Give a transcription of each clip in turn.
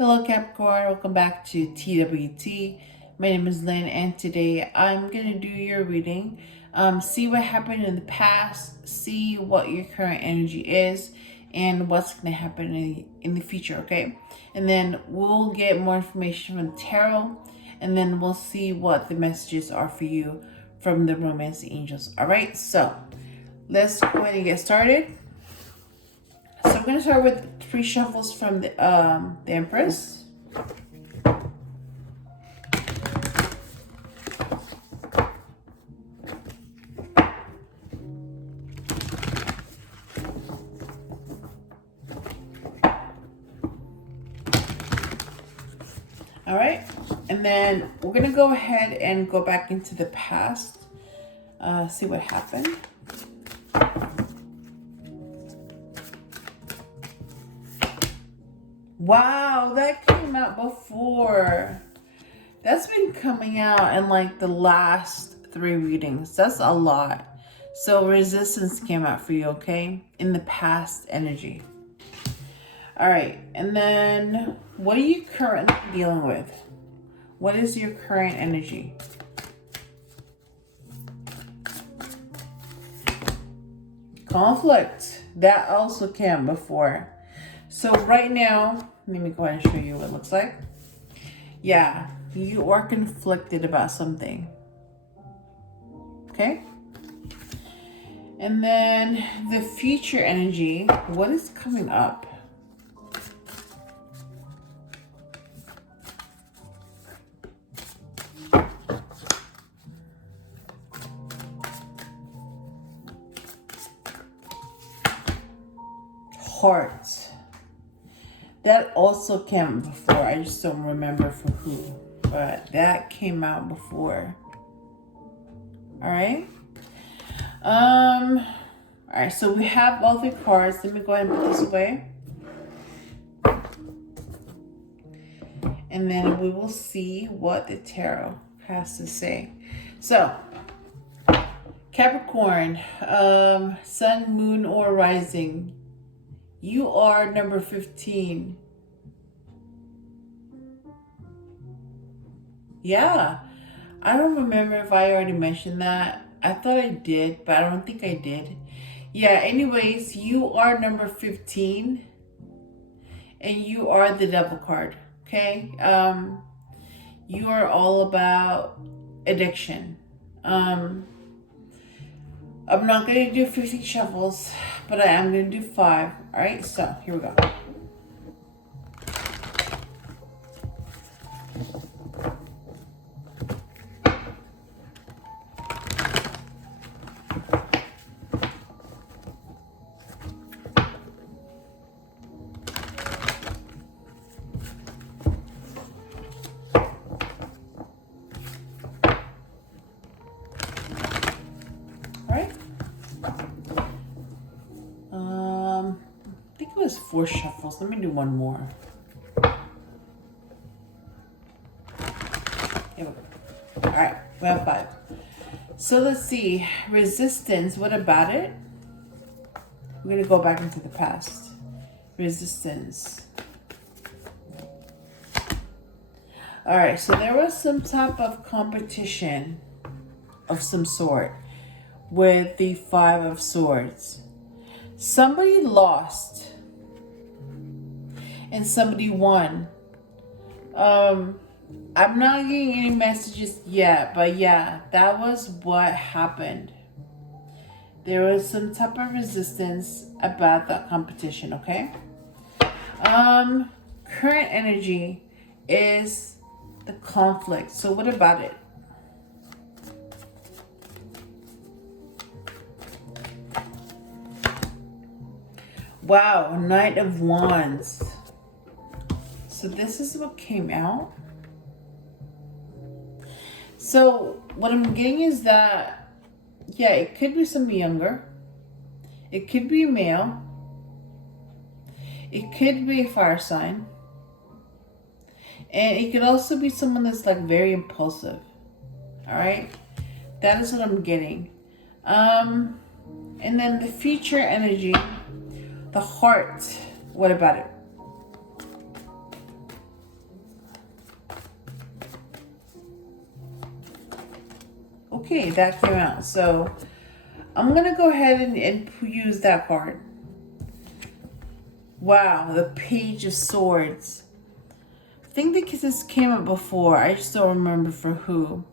Hello Capricorn, welcome back to TWT. My name is Lynn and today I'm going to do your reading. See what happened in the past, see what your current energy is, and what's going to happen in the future, okay? And then we'll get more information from the tarot, and then we'll see what the messages are for you from the romance angels. Alright, so let's go ahead and get started. So I'm going to start with 3 shuffles from the Empress. All right, and then we're going to go ahead and go back into the past, see what happened. Wow, that came out before. That's been coming out in like the last 3 readings. That's a lot. So resistance came out for you, okay? In the past energy. All right, and then what are you currently dealing with? What is your current energy? Conflict. That also came before. So right now, let me go ahead and show you what it looks like. Yeah, you are conflicted about something. Okay? And then the future energy, what is coming up? Heart. That also came before. I just don't remember for who, but that came out before. All right. All right. So we have all 3 cards. Let me go ahead and put this away, and then we will see what the tarot has to say. So, Capricorn, Sun, Moon, or Rising. You are number 15. Yeah, I don't remember if I already mentioned that. I thought I did, but I don't think I did. Yeah, anyways, you are number 15. And you are the Devil card, okay? You are all about addiction. I'm not going to do 50 shuffles, but I am going to do 5. All right, so here we go. I think it was 4 shuffles. Let me do one more. Here we go. All right, we have 5. So let's see. Resistance, what about it? We're going to go back into the past. Resistance. All right, so there was some type of competition of some sort with the 5 of Swords. Somebody lost and somebody won. I'm not getting any messages yet, but yeah, that was what happened. There was some type of resistance about that competition, okay? Current energy is the conflict. So what about it? Wow, Knight of Wands. So this is what came out. So what I'm getting is that, yeah, it could be somebody younger. It could be a male. It could be a fire sign. And it could also be someone that's like very impulsive. All right. That is what I'm getting. And then the future energy. The heart, what about it? Okay, that came out. So I'm going to go ahead and use that card. Wow, the Page of Swords. I think this came up before. I just don't remember for who.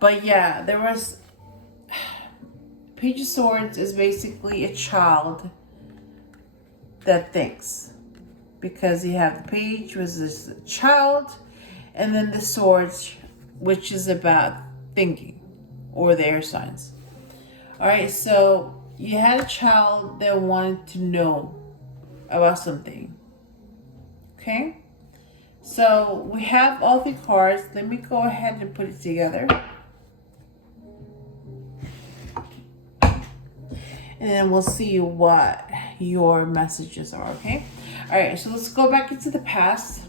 But yeah, there was... Page of Swords is basically a child that thinks. Because you have the page, which is a child, and then the swords, which is about thinking, or the air signs. Alright, so you had a child that wanted to know about something. Okay? So we have all the cards. Let me go ahead and put it together. And then we'll see what your messages are, okay? Alright, so let's go back into the past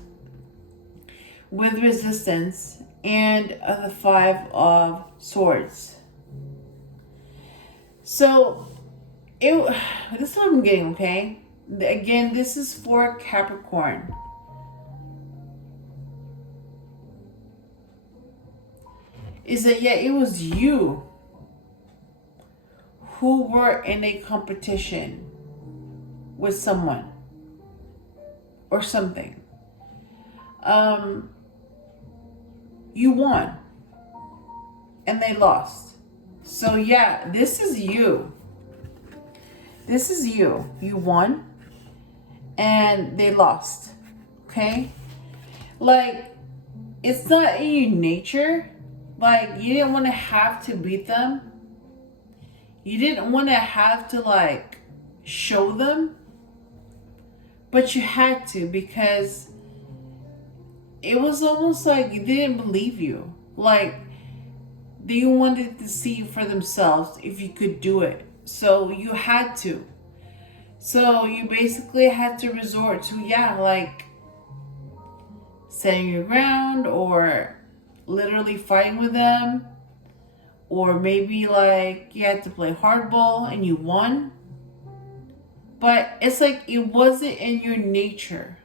with resistance and the Five of Swords. So, this is what I'm getting, okay? Again, this is for Capricorn. Is that, yeah, it was you who were in a competition with someone or something. You won and they lost. So yeah, this is you. This is you. You won and they lost. Okay? Like, it's not in your nature. Like, you didn't want to have to beat them. You didn't want to have to, like, show them. But you had to, because it was almost like they didn't believe you. Like, they wanted to see for themselves if you could do it. So you had to. So you basically had to resort to, yeah, like, standing your ground, or literally fighting with them. Or maybe, like, you had to play hardball and you won. But it's like it wasn't in your nature.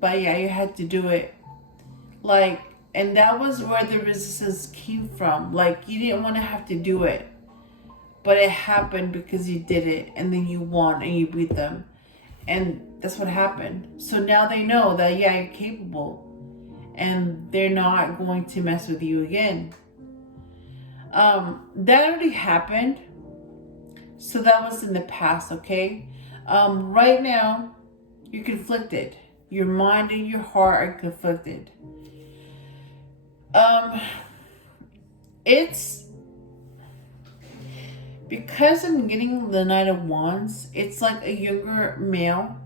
But yeah, you had to do it. Like, and that was where the resistance came from. Like, you didn't want to have to do it. But it happened because you did it. And then you won and you beat them. And that's what happened. So now they know that, yeah, you're capable. And they're not going to mess with you again. That already happened. So that was in the past, okay? Right now, you're conflicted. Your mind and your heart are conflicted. It's because I'm getting the Knight of Wands. It's like a younger male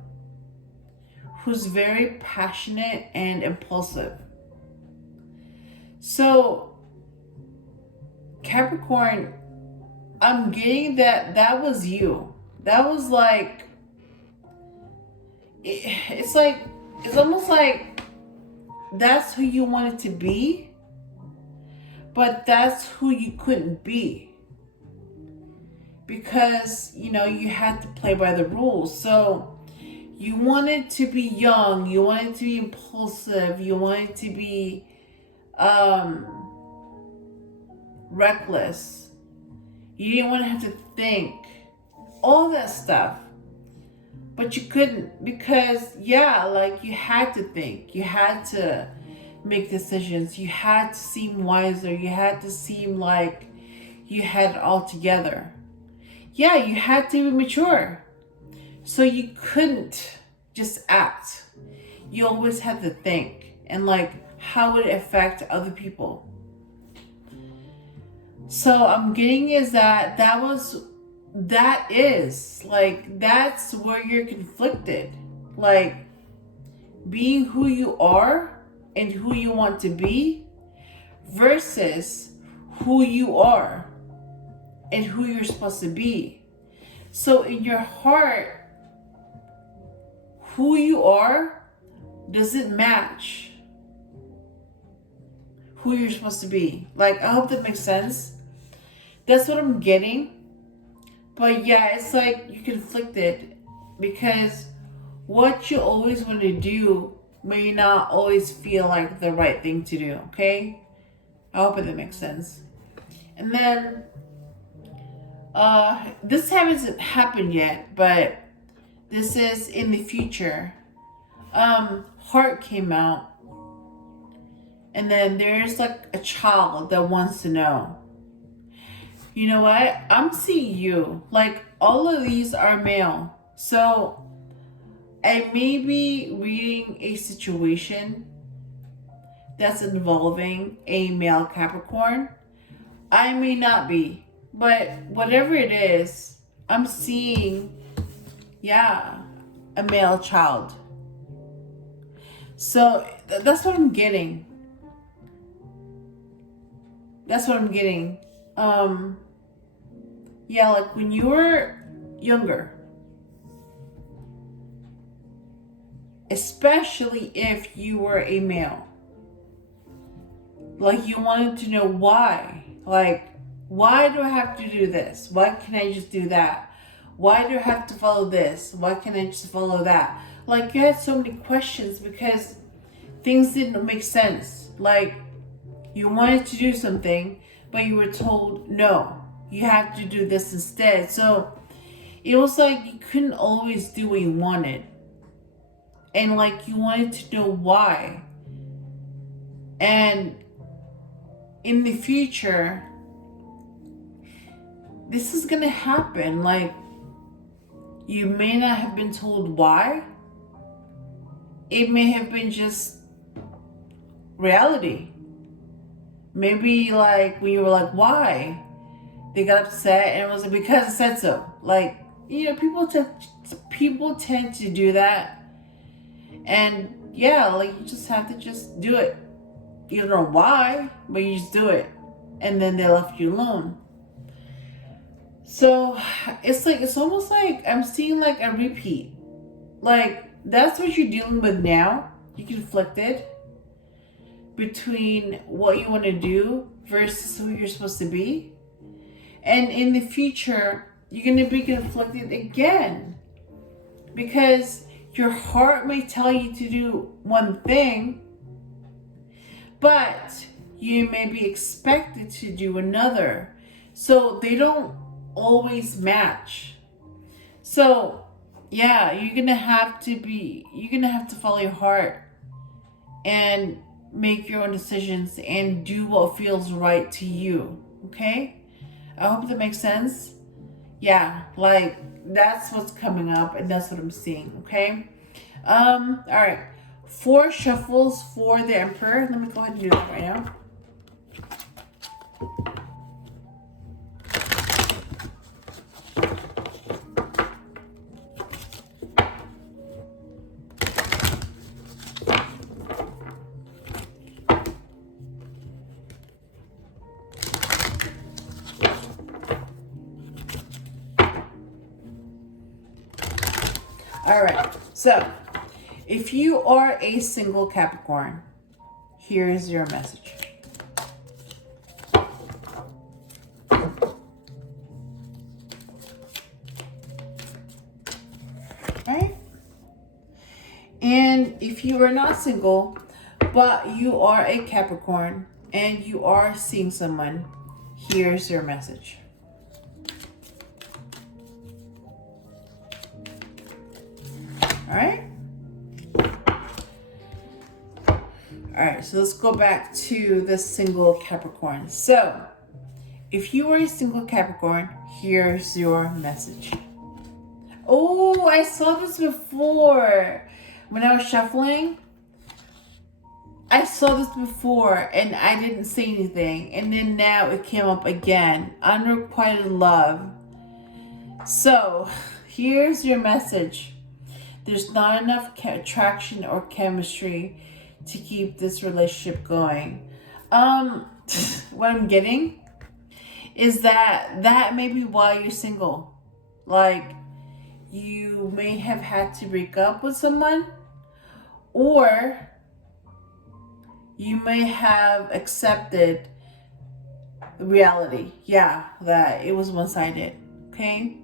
who's very passionate and impulsive. So, Capricorn, I'm getting that was you. That was like, it's almost like that's who you wanted to be, but that's who you couldn't be. Because, you know, you had to play by the rules. So, you wanted to be young, you wanted to be impulsive, you wanted to be reckless. You didn't want to have to think. All that stuff. But you couldn't, because, yeah, like, you had to think. You had to make decisions. You had to seem wiser. You had to seem like you had it all together. Yeah, you had to be mature. So you couldn't just act. You always had to think. And, like, how would it affect other people? So I'm getting is that is like, that's where you're conflicted. Like, being who you are and who you want to be versus who you are and who you're supposed to be. So in your heart, who you are doesn't match who you're supposed to be. Like, I hope that makes sense. That's what I'm getting. But yeah, it's like you're conflicted, because what you always want to do may not always feel like the right thing to do, okay? I hope that makes sense. And then, this hasn't happened yet, but this is in the future. Heart came out. And then there's like a child that wants to know. You know what? I'm seeing you. Like, all of these are male. So, I may be reading a situation that's involving a male Capricorn. I may not be. But whatever it is, I'm seeing, a male child. So, that's what I'm getting. That's what I'm getting. Like when you were younger, especially if you were a male, like you wanted to know why. Like, why do I have to do this? Why can't I just do that? Why do I have to follow this? Why can't I just follow that? Like, you had so many questions because things didn't make sense. Like, you wanted to do something, but you were told, no, you have to do this instead. So it was like you couldn't always do what you wanted. And like you wanted to know why. And in the future, this is going to happen. Like, you may not have been told why. It may have been just reality. Maybe like when you were like, why? They got upset and it was like, because it said so. Like, people tend to do that. And like you just have to just do it. You don't know why, but you just do it. And then they left you alone. So it's almost like I'm seeing like a repeat. Like, that's what you're dealing with now. You're conflicted between what you want to do versus who you're supposed to be. And in the future, you're going to be conflicted again. Because your heart may tell you to do one thing, but you may be expected to do another. So they don't always match. So, you're going to have to follow your heart and make your own decisions and do what feels right to you. Okay? I hope that makes sense. Like that's what's coming up and that's what I'm seeing. Okay? All right. 4 shuffles for the Emperor. Let me go ahead and do that right now. All right, so if you are a single Capricorn, here's your message. All right. And if you are not single, but you are a Capricorn and you are seeing someone, here's your message. All right. All right, so let's go back to the single Capricorn. So, if you are a single Capricorn, here's your message. Oh, I saw this before. When I was shuffling, I saw this before and I didn't say anything. And then now it came up again. Unrequited love. So, here's your message. There's not enough attraction or chemistry to keep this relationship going. What I'm getting is that may be why you're single. Like, you may have had to break up with someone, or you may have accepted reality. That it was one-sided. Okay?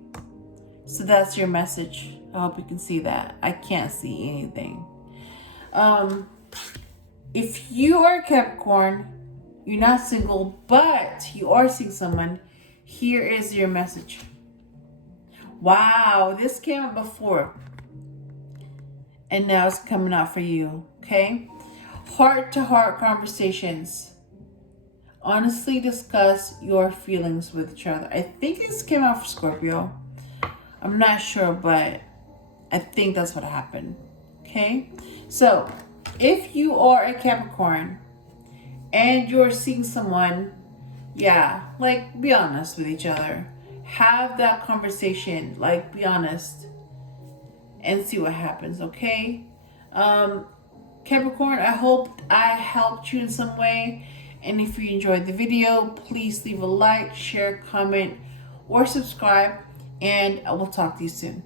So that's your message. I hope you can see that. I can't see anything. If you are Capricorn, you're not single, but you are seeing someone, here is your message. Wow, this came up before. And now it's coming out for you, okay? Heart-to-heart conversations. Honestly discuss your feelings with each other. I think this came out for Scorpio. I'm not sure, but I think that's what happened. Okay? So, if you are a Capricorn and you're seeing someone, be honest with each other. Have that conversation, be honest, and see what happens, okay? Capricorn, I hope I helped you in some way. And if you enjoyed the video, please leave a like, share, comment, or subscribe. And I will talk to you soon.